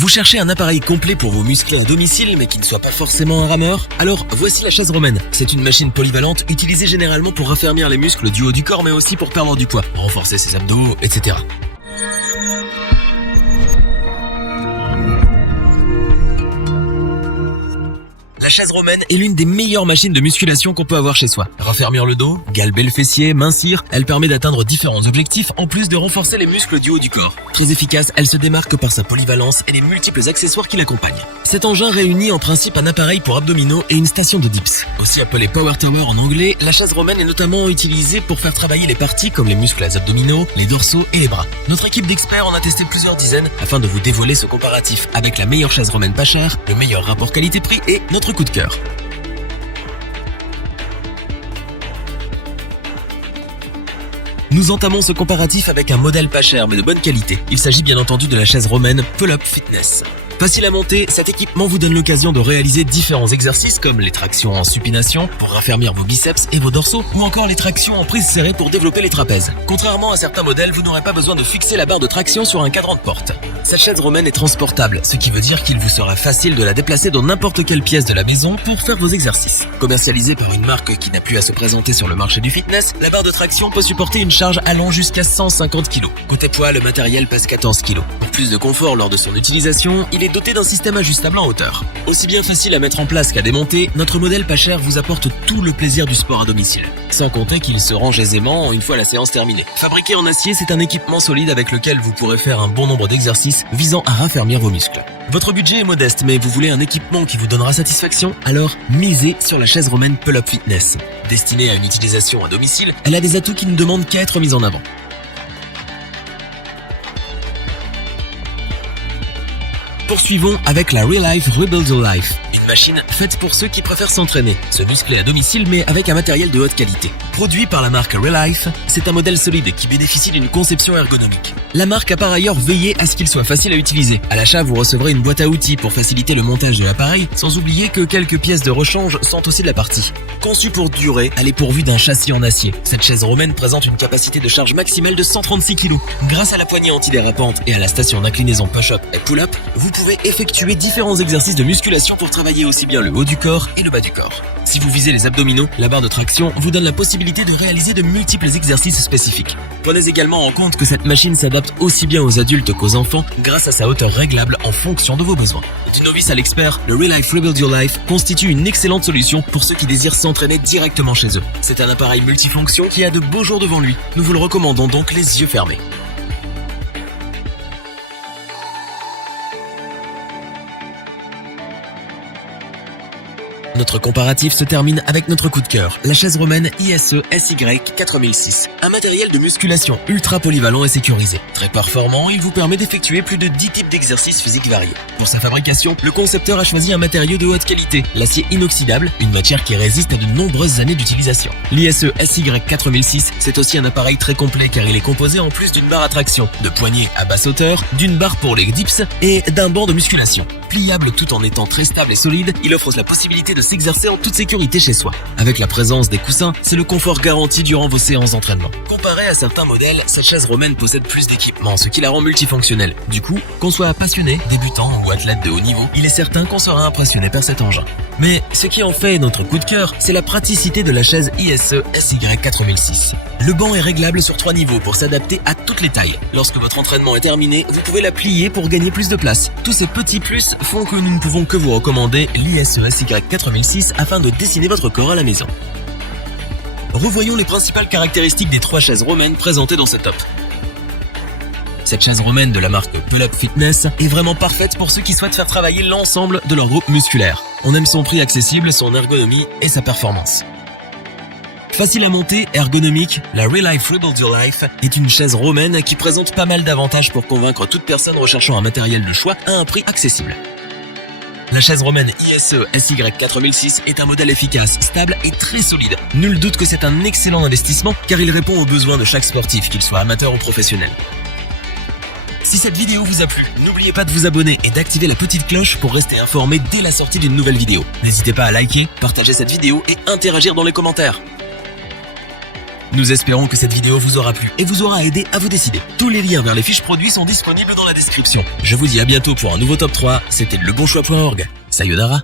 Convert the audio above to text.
Vous cherchez un appareil complet pour vous muscler à domicile mais qui ne soit pas forcément un rameur? Alors voici la chaise romaine. C'est une machine polyvalente utilisée généralement pour raffermir les muscles du haut du corps mais aussi pour perdre du poids, renforcer ses abdos, etc. La chaise romaine est l'une des meilleures machines de musculation qu'on peut avoir chez soi. Raffermir le dos, galber le fessier, mincir, elle permet d'atteindre différents objectifs en plus de renforcer les muscles du haut du corps. Très efficace, elle se démarque par sa polyvalence et les multiples accessoires qui l'accompagnent. Cet engin réunit en principe un appareil pour abdominaux et une station de dips. Aussi appelée Power Tower en anglais, la chaise romaine est notamment utilisée pour faire travailler les parties comme les muscles abdominaux, les dorsaux et les bras. Notre équipe d'experts en a testé plusieurs dizaines afin de vous dévoiler ce comparatif avec la meilleure chaise romaine pas chère, le meilleur rapport qualité-prix et notre coup de cœur. Nous entamons ce comparatif avec un modèle pas cher mais de bonne qualité. Il s'agit bien entendu de la chaise romaine Pull-Up Fitness. Facile à monter, cet équipement vous donne l'occasion de réaliser différents exercices comme les tractions en supination pour raffermir vos biceps et vos dorsaux ou encore les tractions en prise serrée pour développer les trapèzes. Contrairement à certains modèles, vous n'aurez pas besoin de fixer la barre de traction sur un cadran de porte. Cette chaise romaine est transportable, ce qui veut dire qu'il vous sera facile de la déplacer dans n'importe quelle pièce de la maison pour faire vos exercices. Commercialisée par une marque qui n'a plus à se présenter sur le marché du fitness, la barre de traction peut supporter une charge allant jusqu'à 150 kg. Côté poids, le matériel pèse 14 kg. Pour plus de confort lors de son utilisation, il est doté d'un système ajustable en hauteur. Aussi bien facile à mettre en place qu'à démonter, notre modèle pas cher vous apporte tout le plaisir du sport à domicile. Sans compter qu'il se range aisément une fois la séance terminée. Fabriqué en acier, c'est un équipement solide avec lequel vous pourrez faire un bon nombre d'exercices visant à raffermir vos muscles. Votre budget est modeste, mais vous voulez un équipement qui vous donnera satisfaction? Alors, misez sur la chaise romaine Pull-Up Fitness. Destinée à une utilisation à domicile, elle a des atouts qui ne demandent qu'à être mis en avant. Poursuivons avec la Relife Rebuild Your Life, une machine faite pour ceux qui préfèrent s'entraîner, se muscler à domicile mais avec un matériel de haute qualité. Produit par la marque Relife, c'est un modèle solide qui bénéficie d'une conception ergonomique. La marque a par ailleurs veillé à ce qu'il soit facile à utiliser. À l'achat, vous recevrez une boîte à outils pour faciliter le montage de l'appareil, sans oublier que quelques pièces de rechange sont aussi de la partie. Conçue pour durer, elle est pourvue d'un châssis en acier. Cette chaise romaine présente une capacité de charge maximale de 136 kg. Grâce à la poignée antidérapante et à la station d'inclinaison push-up et pull-up, vous pouvez effectuer différents exercices de musculation pour travailler aussi bien le haut du corps et le bas du corps. Si vous visez les abdominaux, la barre de traction vous donne la possibilité de réaliser de multiples exercices spécifiques. Prenez également en compte que cette machine s'adapte aussi bien aux adultes qu'aux enfants grâce à sa hauteur réglable en fonction de vos besoins. Du novice à l'expert, le Relife Rebuild Your Life constitue une excellente solution pour ceux qui désirent s'entraîner directement chez eux. C'est un appareil multifonction qui a de beaux jours devant lui. Nous vous le recommandons donc les yeux fermés. Notre comparatif se termine avec notre coup de cœur, la chaise romaine ISE SY 4006. Un matériel de musculation ultra polyvalent et sécurisé. Très performant, il vous permet d'effectuer plus de 10 types d'exercices physiques variés. Pour sa fabrication, le concepteur a choisi un matériau de haute qualité, l'acier inoxydable, une matière qui résiste à de nombreuses années d'utilisation. L'ISE SY 4006, c'est aussi un appareil très complet car il est composé en plus d'une barre à traction, de poignées à basse hauteur, d'une barre pour les dips et d'un banc de musculation. Pliable tout en étant très stable et solide, il offre la possibilité de s'exercer en toute sécurité chez soi. Avec la présence des coussins, c'est le confort garanti durant vos séances d'entraînement. Comparé à certains modèles, cette chaise romaine possède plus d'équipements, ce qui la rend multifonctionnelle. Du coup, qu'on soit passionné, débutant ou athlète de haut niveau, il est certain qu'on sera impressionné par cet engin. Mais ce qui en fait notre coup de cœur, c'est la praticité de la chaise ISE SY 4006. Le banc est réglable sur 3 niveaux pour s'adapter à toutes les tailles. Lorsque votre entraînement est terminé, vous pouvez la plier pour gagner plus de place. Tous ces petits plus font que nous ne pouvons que vous recommander l'ISE SY 4006 afin de dessiner votre corps à la maison. Revoyons les principales caractéristiques des 3 chaises romaines présentées dans ce top. Cette chaise romaine de la marque Pull-Up Fitness est vraiment parfaite pour ceux qui souhaitent faire travailler l'ensemble de leur groupe musculaire. On aime son prix accessible, son ergonomie et sa performance. Facile à monter, ergonomique, la Relife Rebuild Your Life est une chaise romaine qui présente pas mal d'avantages pour convaincre toute personne recherchant un matériel de choix à un prix accessible. La chaise romaine ISE SY 4006 est un modèle efficace, stable et très solide. Nul doute que c'est un excellent investissement car il répond aux besoins de chaque sportif, qu'il soit amateur ou professionnel. Si cette vidéo vous a plu, n'oubliez pas de vous abonner et d'activer la petite cloche pour rester informé dès la sortie d'une nouvelle vidéo. N'hésitez pas à liker, partager cette vidéo et interagir dans les commentaires. Nous espérons que cette vidéo vous aura plu et vous aura aidé à vous décider. Tous les liens vers les fiches produits sont disponibles dans la description. Je vous dis à bientôt pour un nouveau top 3. C'était lebonchoix.org. Sayonara.